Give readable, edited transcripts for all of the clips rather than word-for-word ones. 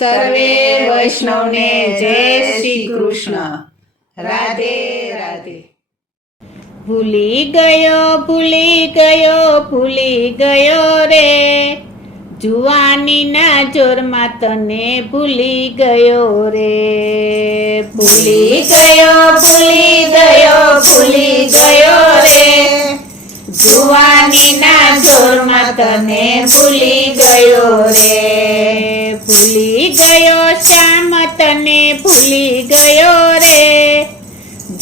સર્વે વૈષ્ણવને જય શ્રી કૃષ્ણ. રાધે રાધે. ભૂલી ગયો રે, જુવાનીના જોરમાં તને ભૂલી ગયો રે. ભૂલી ગયો રે, જુવાનીના જોરમાં તને ભૂલી ગયો રે. ભૂલી ગયો શ્યામ તને ભૂલી ગયો રે,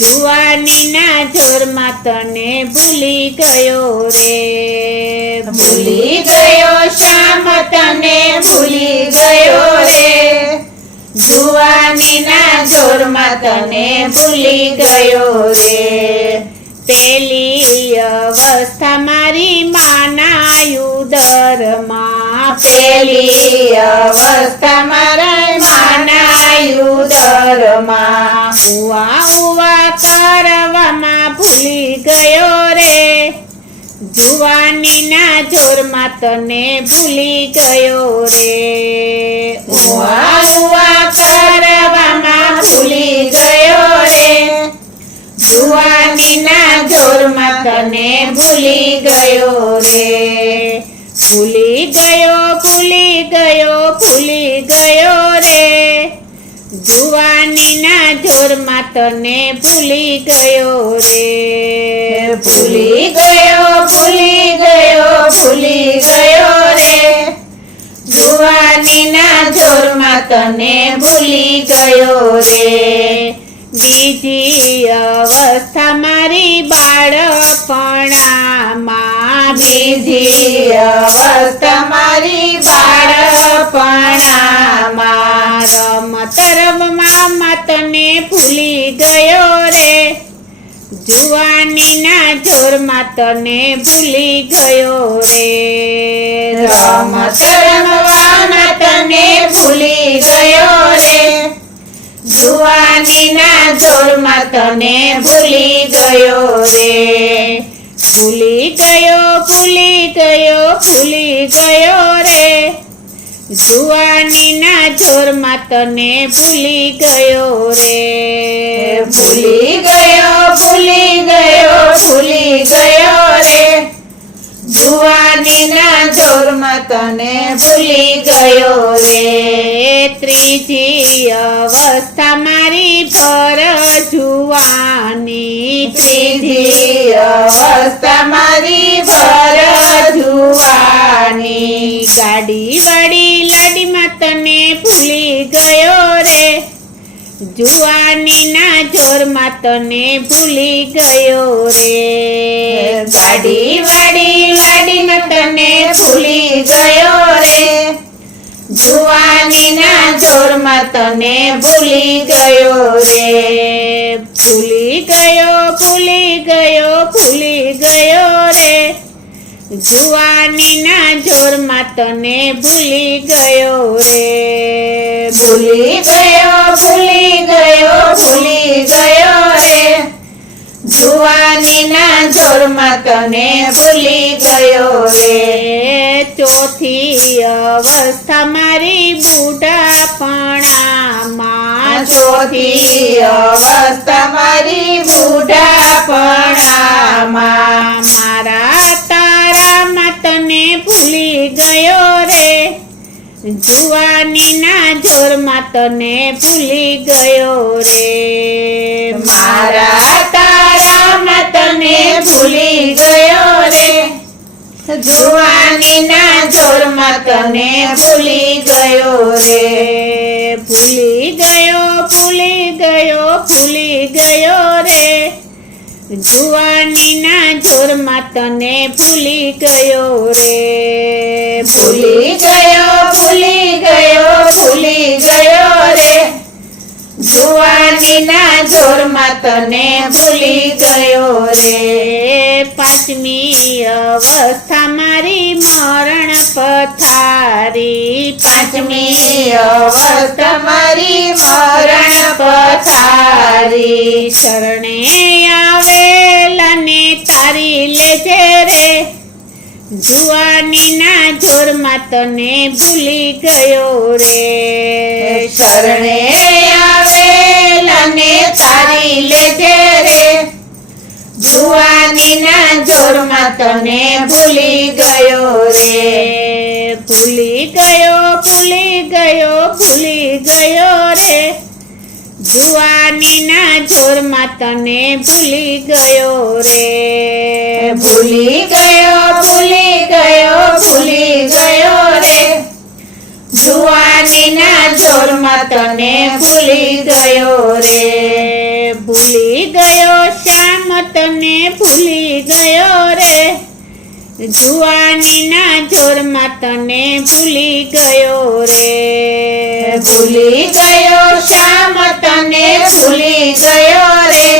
જુવાનીના જોરમાં તને ભૂલી ગયો રે. ભૂલી ગયો શ્યામ તને ભૂલી ગયો રે, જુવાનીના જોરમાં તને ભૂલી ગયો રે. પેલી અવસ્થા મારી માના ઉદરમાં, પેલી અવસ્થા મારા માના ઉદરમાં, ઉવા કરવામાં ભૂલી ગયો રે, જુવાનીના જોરમાં તને ભૂલી ગયો રે. ઉવા કરવામાં ભૂલી ગયો રે, જુવાનીના જોરમાં તને ભૂલી ગયો રે. ભૂલી ગયો રે, જુવાનીના જોરમાં તને ભૂલી ગયો રે. ભૂલી ગયો રે, જુવાનીના જોરમાં તને ભૂલી ગયો રે. બીજી અવસ્થા મારી બાળપણામાં, બીજી અવસ્થા મારી બાળપણામાં, રમતમાં તને ભૂલી ગયો રે, જુવાનીના જોરમાં તને ભૂલી ગયો રે. રમતમાં તને ભૂલી ગયો રે, જુવાનીના જોરમાં તને ભૂલી ગયો રે. ભૂલી ગયો રે, જુવાનીના જોરમાં તને ભૂલી ગયો રે. ભૂલી ગયો રે, જુવાનીના જોરમાં તને ભૂલી ગયો રે. ત્રીજી અવસ્થા મારી ભર જુવાની, ત્રીજી અવસ્થા મારી ભર જુવાની, ગાડી વાળી લાડીમાં તને ભૂલી ગયો રે, જુવાનીના જોરમાં તને ભૂલી ગયો રે. ગાડી વાળી લાડીમાં તને ભૂલી ગયો રે, જુવાનીના જોરમાં તને ભૂલી ગયો રે. ભૂલી ગયો રે, જુવાનીના જોરમાં તને ભૂલી ગયો રે. ભૂલી ગયો રે, જુવાનીના જોરમાં તને ભૂલી ગયો રે. ચોથી અવસ્થા મારી બુઢાપણામાં, ચોથી અવસ્થા મારી બુઢાપણામાં, મારા તારામાં તને ભૂલી ગયો રે, જુવાનીના જોરમાં તને ભૂલી ગયો રે. મારા તારામાં તને ભૂલી ગયો રે, જુવાનીના જોરમાં તને ભૂલી ગયો રે. ભૂલી ગયો રે, જુવાનીના જોરમાં તને ભૂલી ગયો રે. ભૂલી ગયો રે, જુવાનીના જોરમાં તને ભૂલી ગયો રે. પાંચમી અવસ્થા મારી મરણ પથારી, પાંચમી અવસ્થા મારી મરણ પથારી, શરણે આવેલાને તારી લેજે રે, જુવાનીના જોરમાં તને ભૂલી ગયો રે. શરણે આવેલાને તારી લેજે રે, જુવાનીના જોરમાં તને ભૂલી ગયો રે. ભૂલી ગયો ભૂલી ગયો ભૂલી ગયો રે, જુવાનીના જોરમાં તને ભૂલી ગયો રે. ભૂલી ગયો ભૂલી ગયો ભૂલી ગયો રે, જુવાનીના જોરમાં તને ભૂલી ગયો રે. ભૂલી ગયો શ્યામ તને ભૂલી ગયો રે, જુવાનીના જોરમાં તને ભૂલી ગયો રે. ભૂલી ગયો શ્યામ તને ભૂલી ગયો રે,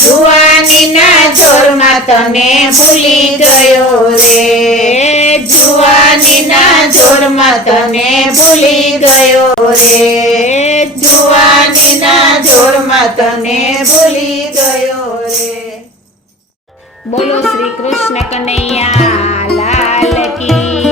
જુવાનીના જોરમાં તને ભૂલી ગયો રે. જુવાનીના જોરમાં તને ભૂલી ગયો રે, જુવાનીના જોરમાં તને ભૂલી ગયો રે. બોલો શ્રી કૃષ્ણ કનૈયા લાલ કી